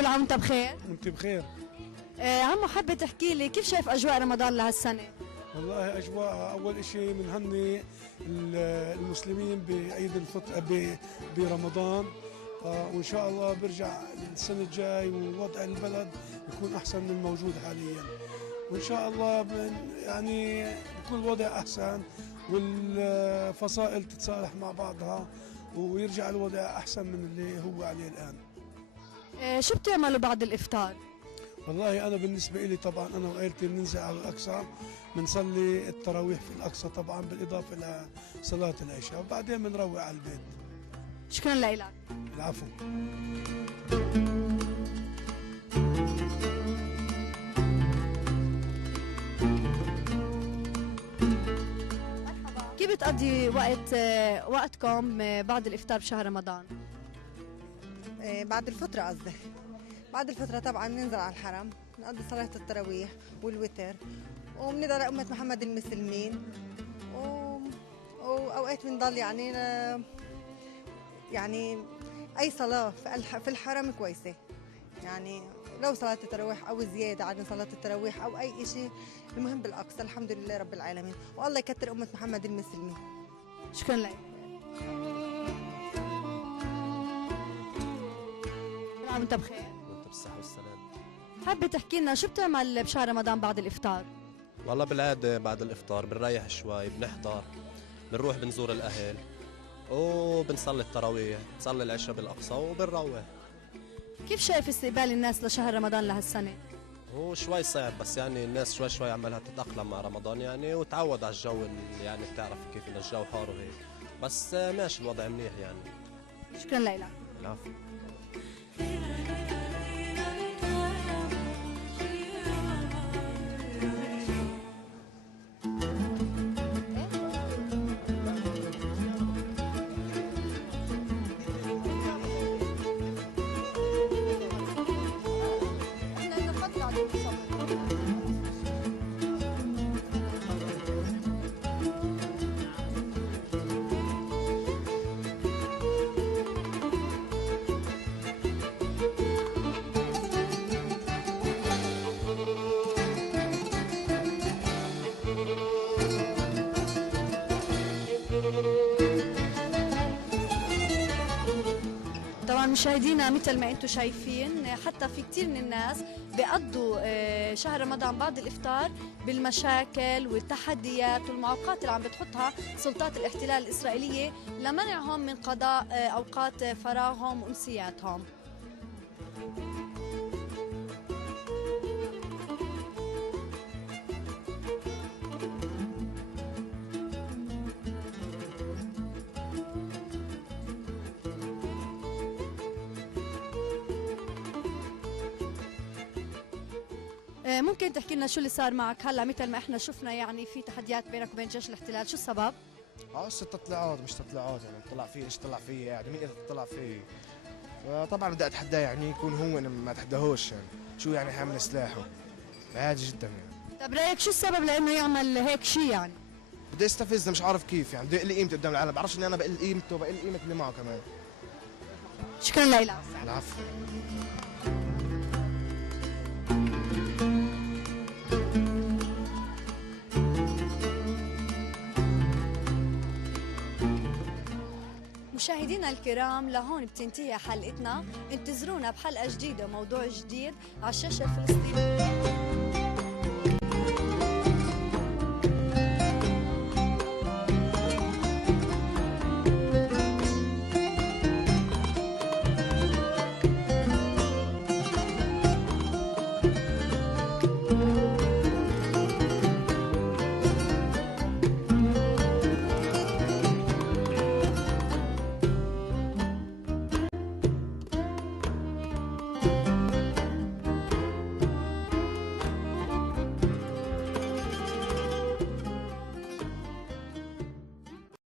كل عام وانت بخير. وانت بخير. عمو حابة تحكي لي كيف شايف اجواء رمضان لهالسنة؟ والله اجواء اول شيء بنهني المسلمين بعيد الفطر برمضان، وان شاء الله بيرجع السنه الجاي ووضع البلد يكون احسن من الموجود حاليا، وان شاء الله يعني بكون الوضع احسن والفصائل تتصالح مع بعضها ويرجع الوضع احسن من اللي هو عليه الان. شو بتعملوا بعد الافطار؟ والله أنا بالنسبة لي طبعا أنا وعائلتي بننزل على الأقصى، بنصلي التراويح في الأقصى طبعا بالإضافة لصلاة العشاء، وبعدين بنروح على البيت. شكرا لك. العفو. كيف بتقضي وقتكم بعد الإفطار بشهر رمضان؟ بعد الفطرة قصدي. بعد الفطرة طبعا بننزل على الحرم نقضي صلاة التراويح والوتر، وبندعي لأمة محمد المسلمين، وأوقات بنضل يعني أي صلاة في الحرم كويسة، يعني لو صلاة التراويح أو زيادة عن صلاة التراويح أو أي شيء، المهم بالأقصى الحمد لله رب العالمين، والله يكتر أمة محمد المسلمين. شكرا لك. نعم وانت بخير. وانت بالصحة والسلام. حابة تحكي لنا شو بتعمل بشهر رمضان بعد الإفطار؟ والله بالعادة بعد الإفطار بنريح شوي، بنحضر، بنروح بنزور الأهل وبنصلي التراويح، بنصلي العشاء بالأقصى وبنروح. كيف شايف استقبال الناس لشهر رمضان لهالسنة؟ هو شوي صعب، بس يعني الناس شوي شوي عمالها تتأقلم مع رمضان يعني وتعود على الجو اللي يعني بتعرف كيف إن الجو حار وهيك، بس ماشي الوضع منيح يعني. شكرا لك. العفو. طبعا مشاهدينا مثل ما انتم شايفين حتى في كثير من الناس بيقضوا شهر رمضان بعد الافطار بالمشاكل والتحديات والمعوقات اللي عم بتحطها سلطات الاحتلال الاسرائيليه لمنعهم من قضاء اوقات فراغهم وامسياتهم. ممكن تحكي لنا شو اللي صار معك هلا؟ مثل ما احنا شفنا يعني في تحديات بينك وبين جيش الاحتلال، شو السبب؟ هسه تطلعات مش تطلعات، يعني طلع فيه ايش طلع فيه، يعني مين طلع فيه، فطبعا بدي اتحداه، يعني يكون هو انا ما اتحداهوش، يعني شو يعني حامل سلاحه عادي جدا يعني. طيب رايك شو السبب لانه يعمل هيك شيء؟ يعني بده يستفزني، مش عارف كيف، يعني بده يقل قيمتي قدام العالم، بعرفش اني انا بقل قيمته وبقل قيمه اللي معه كمان. شكرا لك. العفو. مشاهدينا الكرام لهون بتنتهي حلقتنا، انتظرونا بحلقة جديدة وموضوع جديد على الشاشة الفلسطينية.